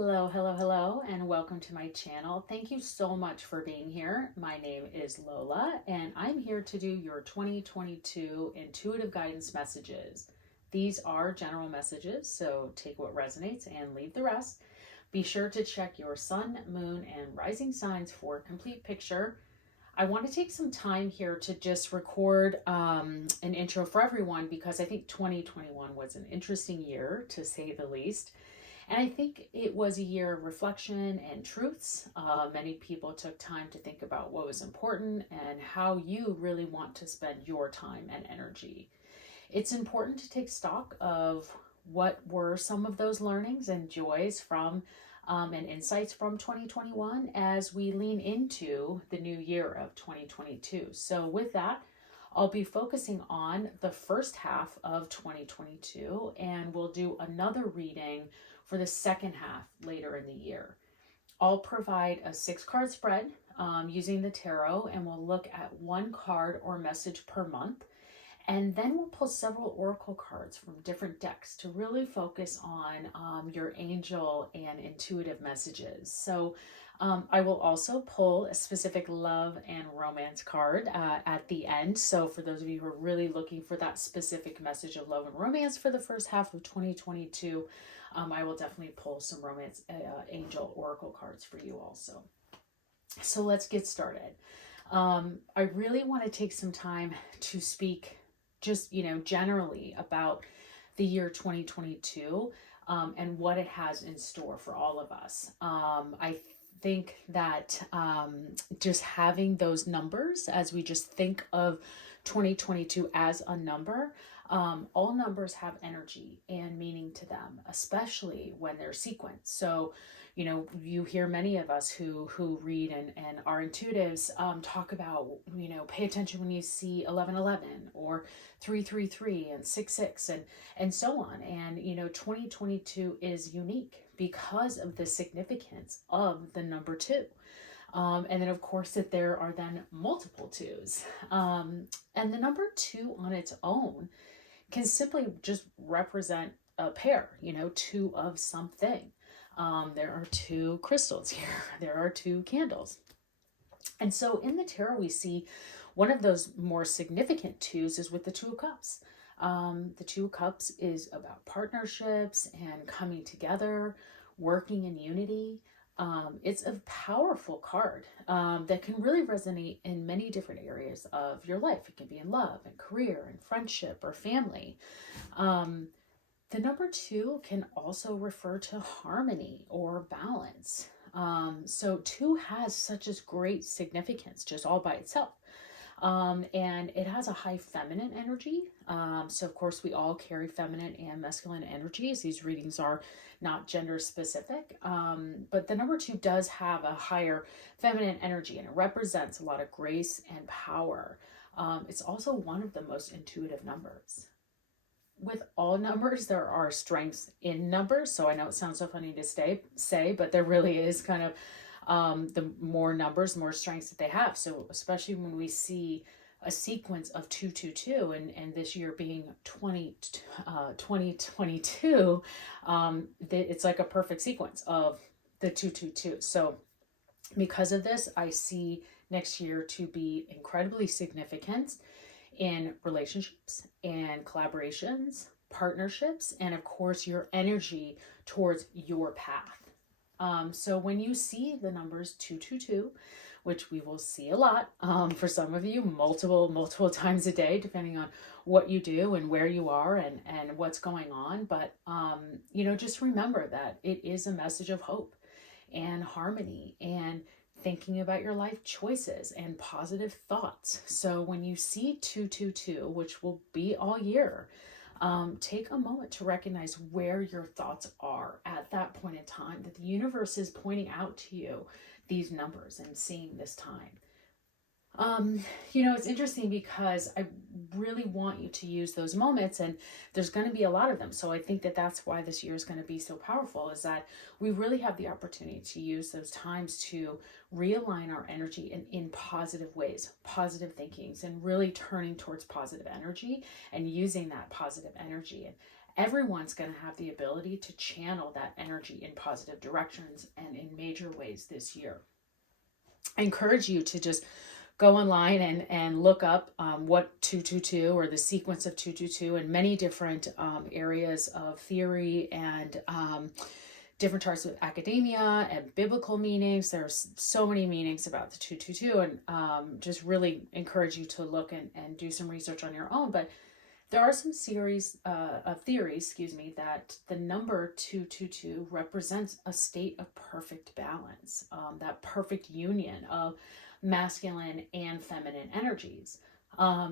Hello, hello, hello, and welcome to my channel. Thank you so much for being here. My name is Lola, and I'm here to do your 2022 intuitive guidance messages. These are general messages, so take what resonates and leave the rest. Be sure to check your sun, moon, and rising signs for a complete picture. I want to take some time here to just record an intro for everyone because I think 2021 was an interesting year, to say the least. And I think it was a year of reflection and truths. Many people took time to think about what was important and how you really want to spend your time and energy. It's important to take stock of what were some of those learnings and joys from and insights from 2021 as we lean into the new year of 2022. So with that, I'll be focusing on the first half of 2022, and we'll do another reading for the second half later in the year. I'll provide a 6-card spread using the tarot, and we'll look at one card or message per month. And then we'll pull several oracle cards from different decks to really focus on your angel and intuitive messages. So I will also pull a specific love and romance card at the end. So for those of you who are really looking for that specific message of love and romance for the first half of 2022, I will definitely pull some romance angel oracle cards for you also. So let's get started. I really want to take some time to speak just, generally about the year 2022 and what it has in store for all of us. I think that just having those numbers, as we just think of 2022 as a number, all numbers have energy and meaning to them, especially when they're sequenced. So, you hear many of us who read and are intuitives talk about, pay attention when you see 1111 or 333 and 66 and so on. And, 2022 is unique because of the significance of the number 2. And then, of course, that there are then multiple 2s. And the number 2 on its own can simply just represent a pair, 2 of something. There are 2 crystals here. There are 2 candles. And so in the tarot, we see one of those more significant 2s is with the 2 of Cups. The 2 of Cups is about partnerships and coming together, working in unity. It's a powerful card that can really resonate in many different areas of your life. It can be in love and career and friendship or family. The number 2 can also refer to harmony or balance. So 2 has such a great significance just all by itself. And it has a high feminine energy. So of course we all carry feminine and masculine energies. These readings are not gender specific. But the number 2 does have a higher feminine energy, and it represents a lot of grace and power. It's also one of the most intuitive numbers. With all numbers, there are strengths in numbers. So I know it sounds so funny to say, but there really is kind of the more numbers, more strengths that they have. So especially when we see a sequence of 222 and this year being 2022, it's like a perfect sequence of the 222. So because of this, I see next year to be incredibly significant in relationships and collaborations, partnerships, and of course your energy towards your path. So when you see the numbers 222, which we will see a lot for some of you multiple times a day, depending on what you do and where you are and what's going on. But, just remember that it is a message of hope and harmony and thinking about your life choices and positive thoughts. So when you see 222, which will be all year, take a moment to recognize where your thoughts are at that point in time, that the universe is pointing out to you these numbers and seeing this time. It's interesting because I really want you to use those moments, and there's going to be a lot of them. So I think that that's why this year is going to be so powerful, is that we really have the opportunity to use those times to realign our energy in positive ways, positive thinkings, and really turning towards positive energy and using that positive energy. everyone's going to have the ability to channel that energy in positive directions and in major ways this year. I encourage you to just go online and look up what 222 or the sequence of 222 and many different areas of theory and different parts of academia and biblical meanings. There's so many meanings about the 222, and just really encourage you to look and do some research on your own. But there are some series of theories, that the number 222 represents a state of perfect balance, that perfect union of masculine and feminine energies.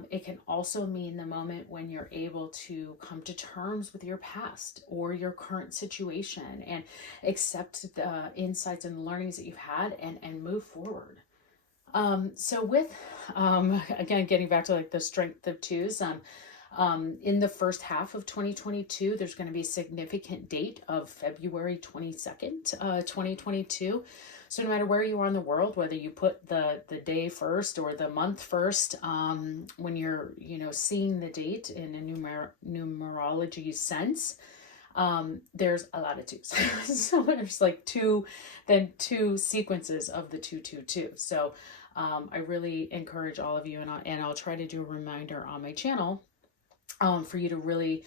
It can also mean the moment when you're able to come to terms with your past or your current situation and accept the insights and learnings that you've had and move forward. So with, again, getting back to like the strength of twos, in the first half of 2022, there's going to be a significant date of February 22nd, 2022. So no matter where you are in the world, whether you put the day first or the month first, when you're, seeing the date in a numerology sense, there's a lot of twos. So there's like two sequences of the 222. So I really encourage all of you, and I'll try to do a reminder on my channel for you to really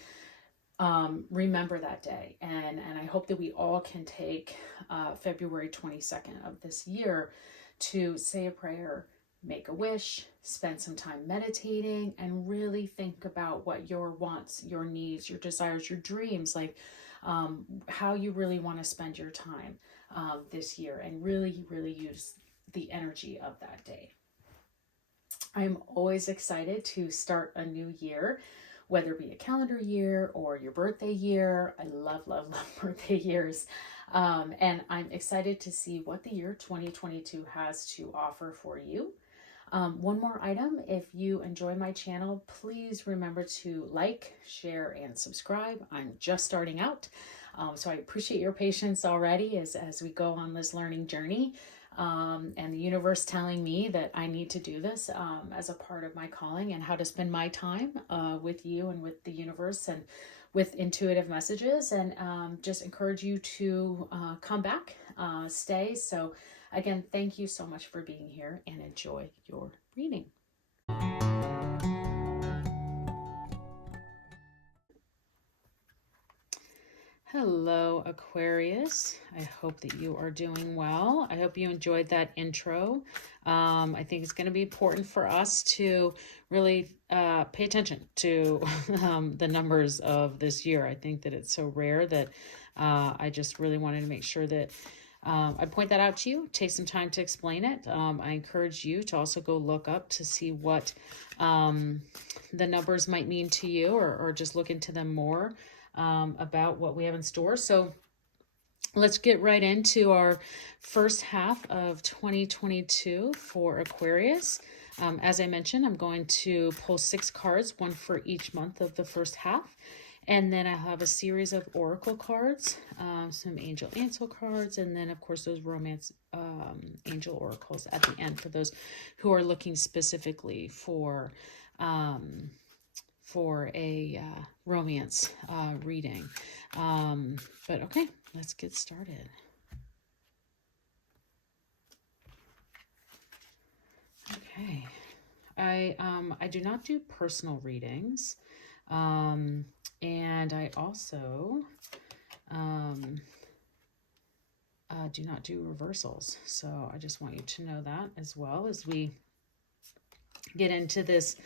remember that day. And I hope that we all can take February 22nd of this year to say a prayer, make a wish, spend some time meditating, and really think about what your wants, your needs, your desires, your dreams, like how you really want to spend your time this year, and really, really use the energy of that day. I'm always excited to start a new year, whether it be a calendar year or your birthday year. I love, love, love birthday years. And I'm excited to see what the year 2022 has to offer for you. One more item, if you enjoy my channel, please remember to like, share, and subscribe. I'm just starting out, so I appreciate your patience already as we go on this learning journey. And the universe telling me that I need to do this as a part of my calling, and how to spend my time with you and with the universe and with intuitive messages, and just encourage you to come back, stay. So again, thank you so much for being here, and enjoy your reading. Hello, Aquarius. I hope that you are doing well. I hope you enjoyed that intro. I think it's going to be important for us to really pay attention to the numbers of this year. I think that it's so rare that I just really wanted to make sure that I point that out to you, take some time to explain it. I encourage you to also go look up to see what the numbers might mean to you, or just look into them more about what we have in store. So let's get right into our first half of 2022 for Aquarius. As I mentioned, I'm going to pull 6 cards, one for each month of the first half. And then I have a series of oracle cards, some angel answer cards, and then of course those romance angel oracles at the end for those who are looking specifically for a romance reading. But okay, let's get started. Okay, I do not do personal readings, and I also do not do reversals. So I just want you to know that as well as we get into this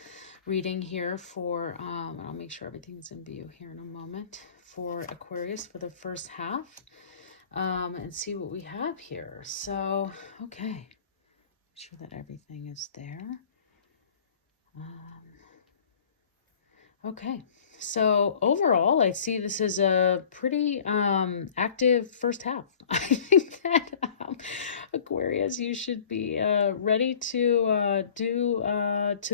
reading here for, I'll make sure everything's in view here in a moment, for Aquarius for the first half, and see what we have here. So, okay, make sure that everything is there. Okay, so overall, I see this is a pretty active first half. I think that Aquarius, you should be ready to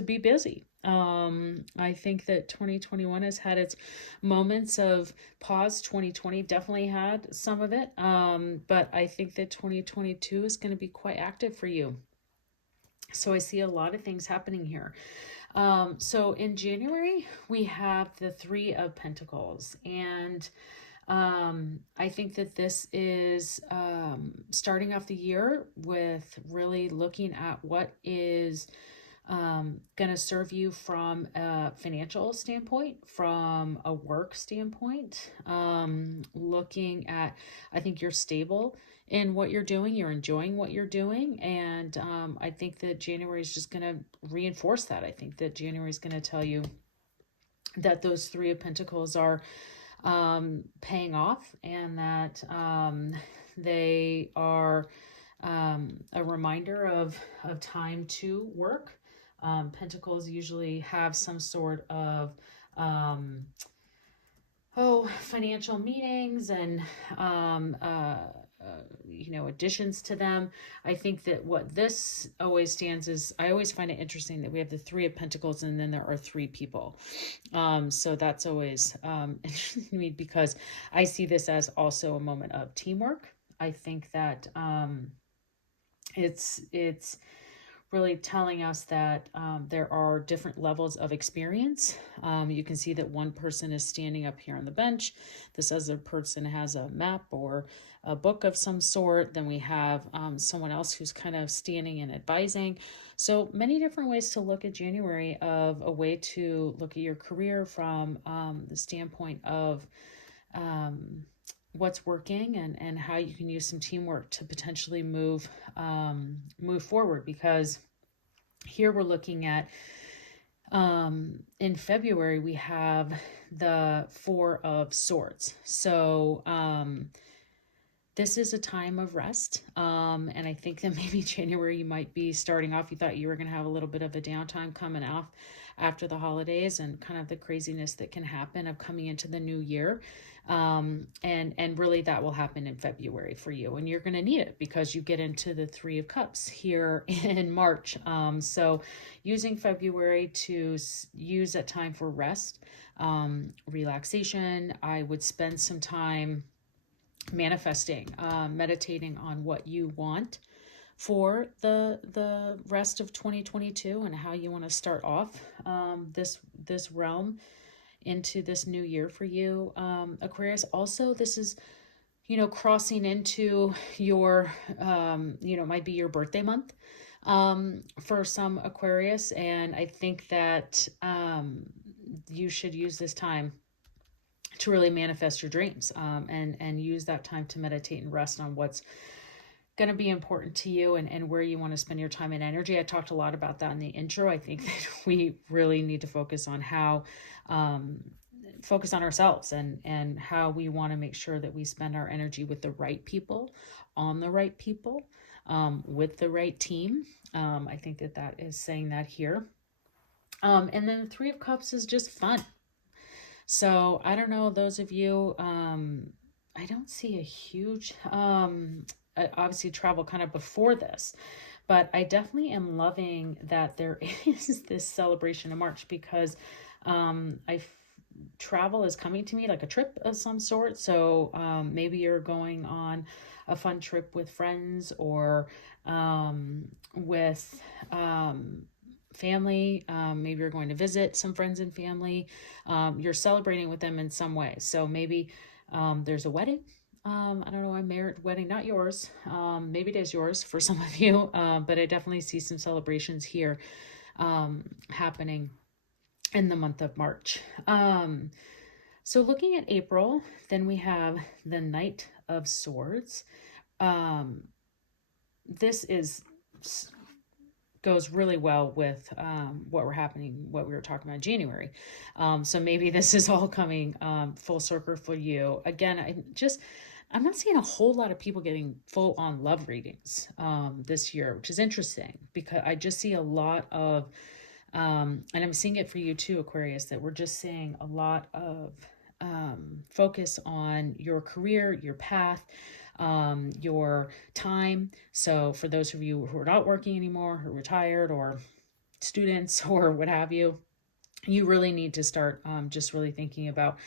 be busy. I think that 2021 has had its moments of pause. 2020 definitely had some of it, but I think that 2022 is going to be quite active for you. So I see a lot of things happening here. So in January, we have the Three of Pentacles, and I think that this is starting off the year with really looking at what is going to serve you from a financial standpoint, from a work standpoint, looking at, I think you're stable in what you're doing, you're enjoying what you're doing. And I think that January is just going to reinforce that. I think that January is going to tell you that those Three of Pentacles are paying off, and that they are a reminder of time to work. Pentacles usually have some sort of financial meetings and additions to them. I think that what this always stands is, I always find it interesting that we have the Three of Pentacles and then there are three people. So that's always interesting to me, because I see this as also a moment of teamwork. I think that it's really telling us that there are different levels of experience. You can see that one person is standing up here on the bench. This other person has a map or a book of some sort. Then we have someone else who's kind of standing and advising. So many different ways to look at January, of a way to look at your career from the standpoint of what's working, and how you can use some teamwork to potentially move forward. Because here we're looking at in February, we have the Four of Swords. So this is a time of rest. And I think that maybe January, you might be starting off, you thought you were going to have a little bit of a downtime coming off after the holidays, and kind of the craziness that can happen of coming into the new year. And really that will happen in February for you, and you're going to need it, because you get into the Three of Cups here in March. So using February to use that time for rest, relaxation. I would spend some time manifesting, meditating on what you want for the rest of 2022, and how you want to start off this realm into this new year for you, Aquarius. Also, this is, crossing into your, might be your birthday month for some Aquarius. And I think that you should use this time to really manifest your dreams, and use that time to meditate and rest on what's going to be important to you, and where you want to spend your time and energy. I talked a lot about that in the intro. I think that we really need to focus on how focus on ourselves, and how we want to make sure that we spend our energy with the right people, on the right people, with the right team. I think that is saying that here. And then the Three of Cups is just fun. So I don't know, those of you, I don't see a huge, obviously travel kind of before this, but I definitely am loving that there is this celebration in March, because travel is coming to me like a trip of some sort. So maybe you're going on a fun trip with friends, or with family. Maybe you're going to visit some friends and family. You're celebrating with them in some way. So maybe there's a wedding. I don't know, a married wedding, not yours. Maybe it is yours for some of you, but I definitely see some celebrations here happening in the month of March. So looking at April, then we have the Knight of Swords. This goes really well with what we were talking about in January. So maybe this is all coming full circle for you. Again, I'm not seeing a whole lot of people getting full on love readings this year, which is interesting, because I just see a lot of, and I'm seeing it for you too, Aquarius, that we're just seeing a lot of focus on your career, your path, your time. So for those of you who are not working anymore, who are retired, or students, or what have you, you really need to start just really thinking about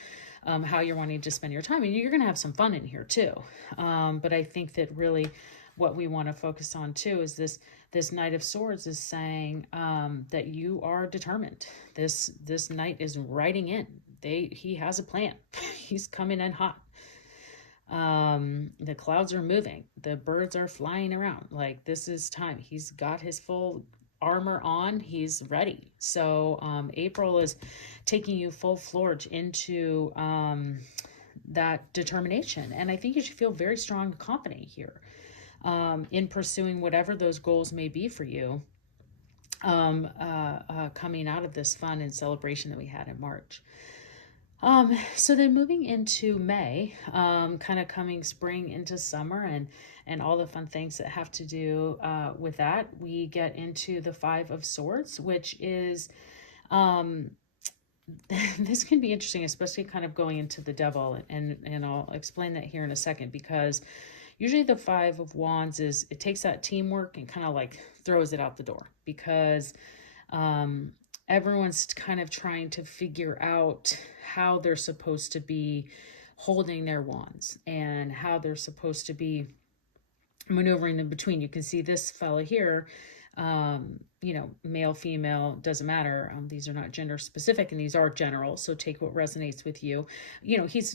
how you're wanting to spend your time. And you're going to have some fun in here too. But I think that really what we want to focus on too is this Knight of Swords is saying that you are determined. This knight is riding in. He has a plan. He's coming in hot. The clouds are moving. The birds are flying around. Like, this is time. He's got his full armor on. He's ready. So April is taking you full fledged into that determination. And I think you should feel very strong and confident here in pursuing whatever those goals may be for you coming out of this fun and celebration that we had in March. So then moving into May, kind of coming spring into summer and all the fun things that have to do with that, we get into the Five of Swords, which is, this can be interesting, especially kind of going into the Devil, and I'll explain that here in a second, because usually the Five of Wands it takes that teamwork and kind of like throws it out the door, because everyone's kind of trying to figure out how they're supposed to be holding their wands and how they're supposed to be maneuvering in between. You can see this fella here, male, female, doesn't matter. These are not gender specific and these are general. So take what resonates with you.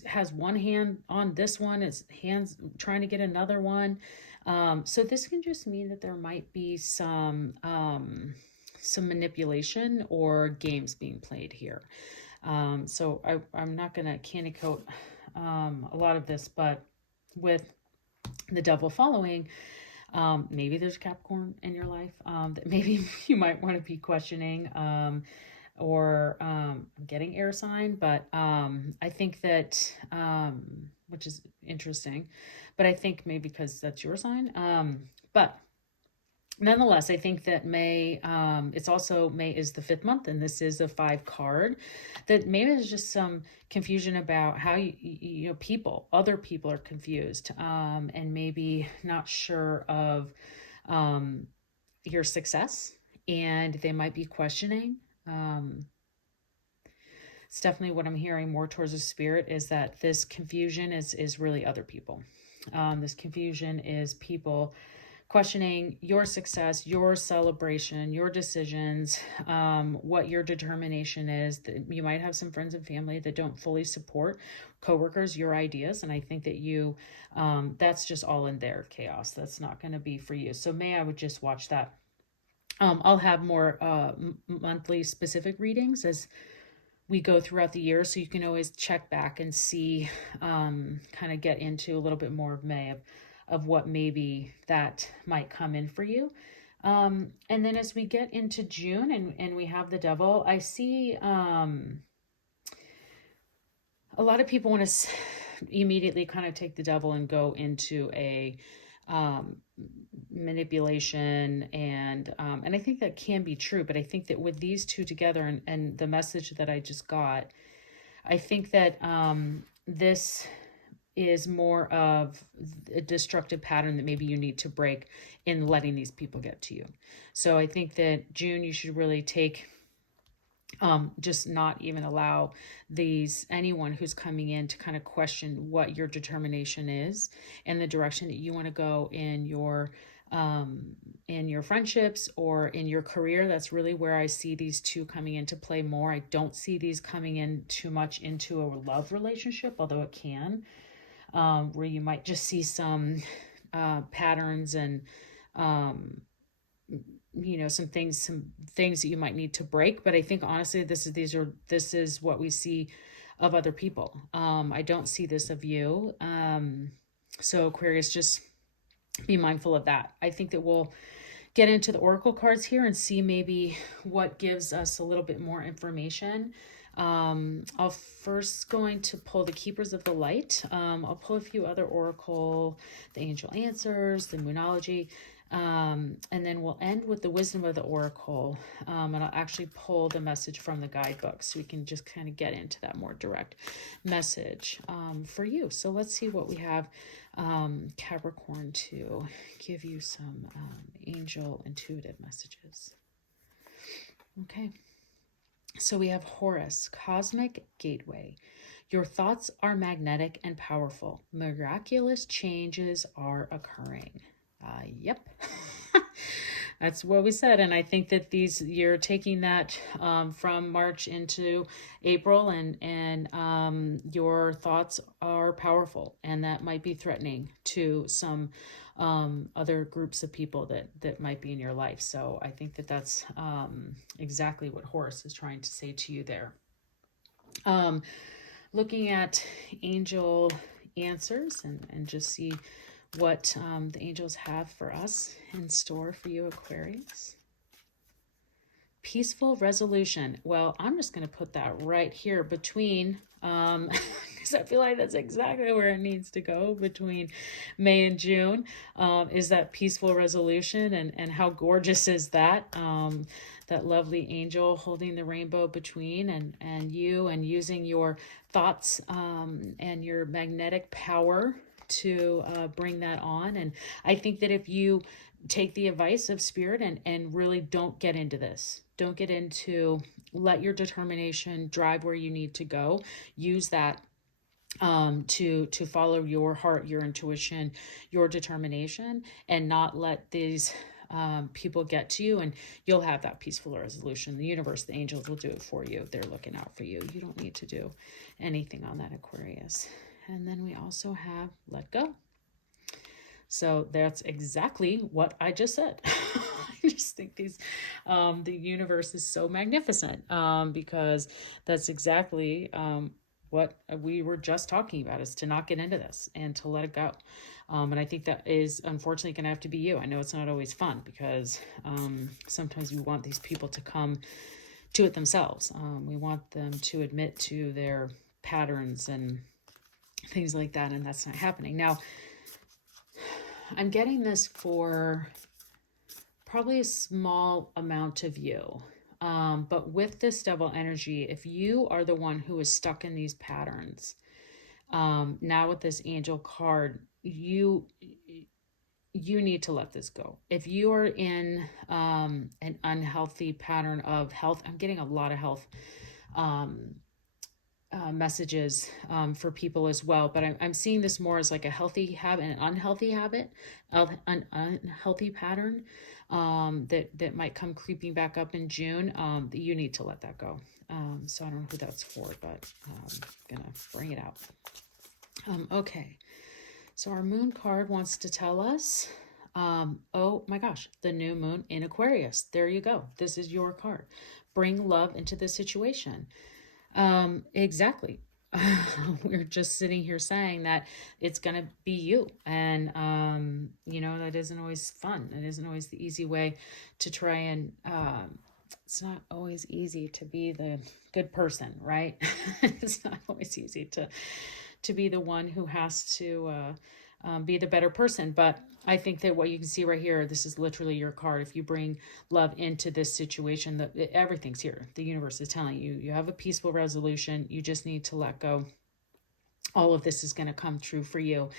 Has one hand on this one, his hands trying to get another one. So this can just mean that there might be some manipulation or games being played here. So I'm not going to candy coat a lot of this, but with the Devil following, maybe there's Capricorn in your life that maybe you might want to be questioning, or getting air sign, but I think that, which is interesting, but I think maybe because that's your sign, but nonetheless, I think that May, May is the 5th month, and this is a 5 card, that maybe there's just some confusion about how other people are confused, and maybe not sure of your success, and they might be questioning. It's definitely what I'm hearing more towards the spirit, is that this confusion is really other people. This confusion is people questioning your success, your celebration, your decisions, what your determination is. You might have some friends and family that don't fully support, coworkers, your ideas. And I think that that's just all in their chaos. That's not going to be for you. So I would just watch that. I'll have more monthly specific readings as we go throughout the year. So you can always check back and see, kind of get into a little bit more of May of what maybe that might come in for you. And then as we get into June and we have the Devil, I see a lot of people want to immediately kind of take the Devil and go into a manipulation, and I think that can be true, but I think that with these two together and the message that I just got, I think that this is more of a destructive pattern that maybe you need to break in letting these people get to you. So I think that June, you should really take, just not even allow anyone who's coming in to kind of question what your determination is and the direction that you want to go in your friendships or in your career. That's really where I see these two coming into play more. I don't see these coming in too much into a love relationship, although it can. Where you might just see some patterns and some things that you might need to break. But I think honestly, this is what we see of other people. I don't see this of you. So Aquarius, just be mindful of that. I think that we'll get into the oracle cards here and see maybe what gives us a little bit more information. I'll first going to pull the Keepers of the Light. I'll pull a few other oracle, the angel answers, the moonology, and then we'll end with the wisdom of the oracle. And I'll actually pull the message from the guidebook so we can just kind of get into that more direct message for you. So let's see what we have, Capricorn, to give you some angel intuitive messages. Okay. So we have Horus, Cosmic Gateway. Your thoughts are magnetic and powerful. Miraculous changes are occurring. Yep. That's what we said. And I think that you're taking that from March into April, and your thoughts are powerful, and that might be threatening to some other groups of people that might be in your life. So I think that that's exactly what Horus is trying to say to you there. Looking at angel answers and just see what the angels have for us in store for you, Aquarius. Peaceful resolution. Well, I'm just going to put that right here between, because I feel like that's exactly where it needs to go between May and June, is that peaceful resolution. And how gorgeous is that? That lovely angel holding the rainbow between, and you, and using your thoughts and your magnetic power to bring that on. And I think that if you take the advice of spirit and really don't get into this, don't get into, let your determination drive where you need to go, use that to follow your heart, your intuition, your determination, and not let these people get to you, and you'll have that peaceful resolution. The universe, the angels will do it for you. They're looking out for you. You don't need to do anything on that, Aquarius. And then we also have let go. So that's exactly what I just said. I just think the universe is so magnificent because that's exactly what we were just talking about, is to not get into this and to let it go. And I think that is unfortunately going to have to be you. I know it's not always fun because sometimes we want these people to come to it themselves. We want them to admit to their patterns and things like that, and that's not happening. Now, I'm getting this for probably a small amount of you. But with this devil energy, if you are the one who is stuck in these patterns, now with this angel card, you need to let this go. If you are in an unhealthy pattern of health, I'm getting a lot of health messages for people as well, but I'm seeing this more as like a healthy habit and an unhealthy habit, an unhealthy pattern that might come creeping back up in June. You need to let that go. So I don't know who that's for, but I'm gonna bring it out. Okay, so our moon card wants to tell us, oh my gosh, the new moon in Aquarius. There you go. This is your card. Bring love into the situation. Exactly. We're just sitting here saying that it's going to be you. And, that isn't always fun. It isn't always the easy way to try and, it's not always easy to be the good person, right? It's not always easy to be the one who has to, be the better person. But I think that what you can see right here, this is literally your card. If you bring love into this situation, that everything's here. The universe is telling you, you have a peaceful resolution. You just need to let go. All of this is going to come true for you.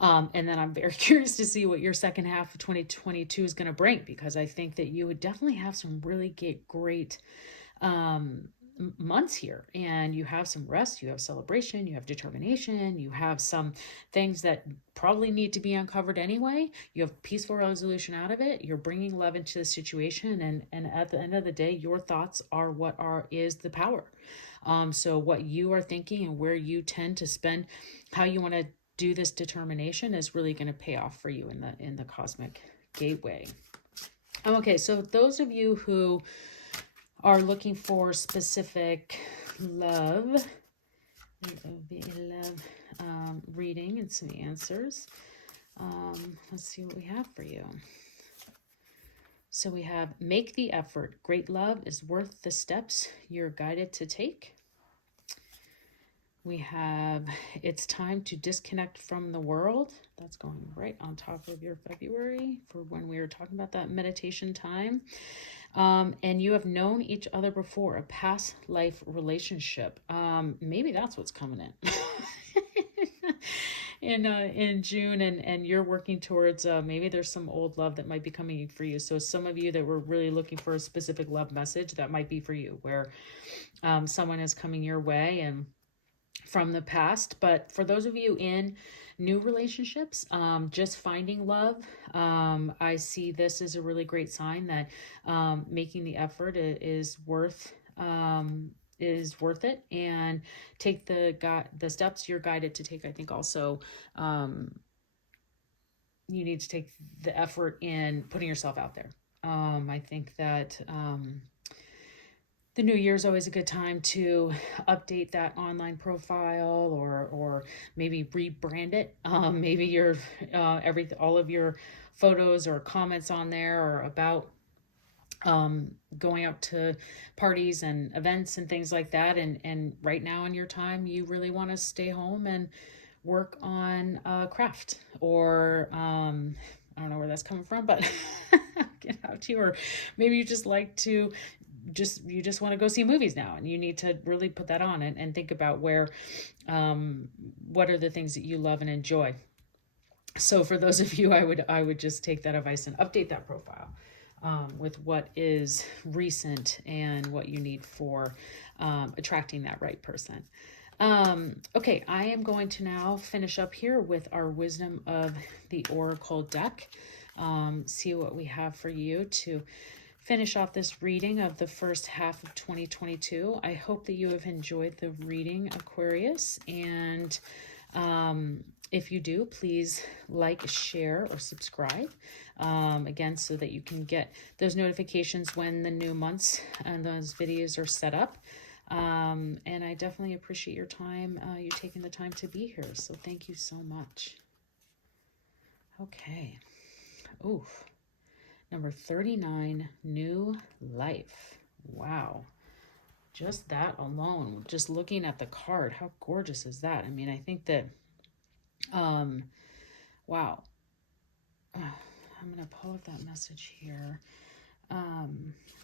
And then I'm very curious to see what your second half of 2022 is going to bring, because I think that you would definitely have some really great months here, and you have some rest, you have celebration, you have determination, you have some things that probably need to be uncovered anyway. You have peaceful resolution out of it. You're bringing love into the situation, and at the end of the day, your thoughts are what is the power. So what you are thinking and where you tend to spend, how you want to do this determination is really going to pay off for you in the cosmic gateway. Okay, so those of you who are looking for specific love, it will be a love reading and some answers. Let's see what we have for you. So we have, make the effort. Great love is worth the steps you're guided to take. We have, it's time to disconnect from the world. That's going right on top of your February for when we were talking about that meditation time. And you have known each other before, a past life relationship. Maybe that's what's coming in June, and you're working towards, maybe there's some old love that might be coming for you. So some of you that were really looking for a specific love message, that might be for you, where someone is coming your way, and from the past. But for those of you in new relationships, just finding love, I see this as a really great sign that making the effort is worth it, and take the steps you're guided to take. I think also you need to take the effort in putting yourself out there. I think that the new year is always a good time to update that online profile, or maybe rebrand it. Maybe your all of your photos or comments on there are about going out to parties and events and things like that. And right now in your time, you really want to stay home and work on craft, or I don't know where that's coming from, but get out to you. Or maybe you just like to you just want to go see movies now, and you need to really put that on and think about where what are the things that you love and enjoy. So for those of you, I would just take that advice and update that profile with what is recent and what you need for attracting that right person. Okay, I am going to now finish up here with our Wisdom of the Oracle deck. See what we have for you to finish off this reading of the first half of 2022. I hope that you have enjoyed the reading, Aquarius, and if you do, please like, share, or subscribe, again, so that you can get those notifications when the new months and those videos are set up. And I definitely appreciate your time, you taking the time to be here. So thank you so much. Okay. Oof. Number 39, New Life. Wow. Just that alone, just looking at the card, how gorgeous is that? I mean, I think that, wow. I'm going to pull up that message here.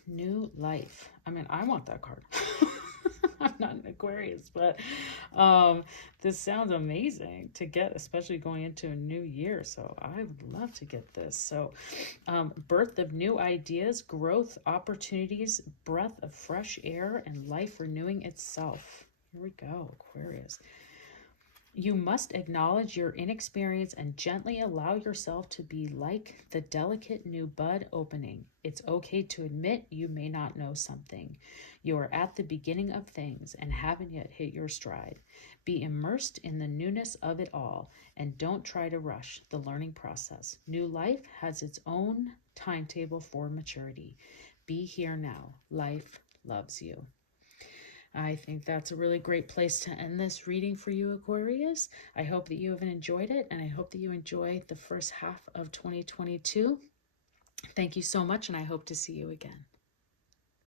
New life. I mean, I want that card. I'm not an Aquarius, but this sounds amazing to get, especially going into a new year. So I would love to get this. So birth of new ideas, growth, opportunities, breath of fresh air, and life renewing itself. Here we go, Aquarius. You must acknowledge your inexperience and gently allow yourself to be like the delicate new bud opening. It's okay to admit you may not know something. You are at the beginning of things and haven't yet hit your stride. Be immersed in the newness of it all, and don't try to rush the learning process. New life has its own timetable for maturity. Be here now. Life loves you. I think that's a really great place to end this reading for you, Aquarius. I hope that you have enjoyed it, and I hope that you enjoy the first half of 2022. Thank you so much, and I hope to see you again.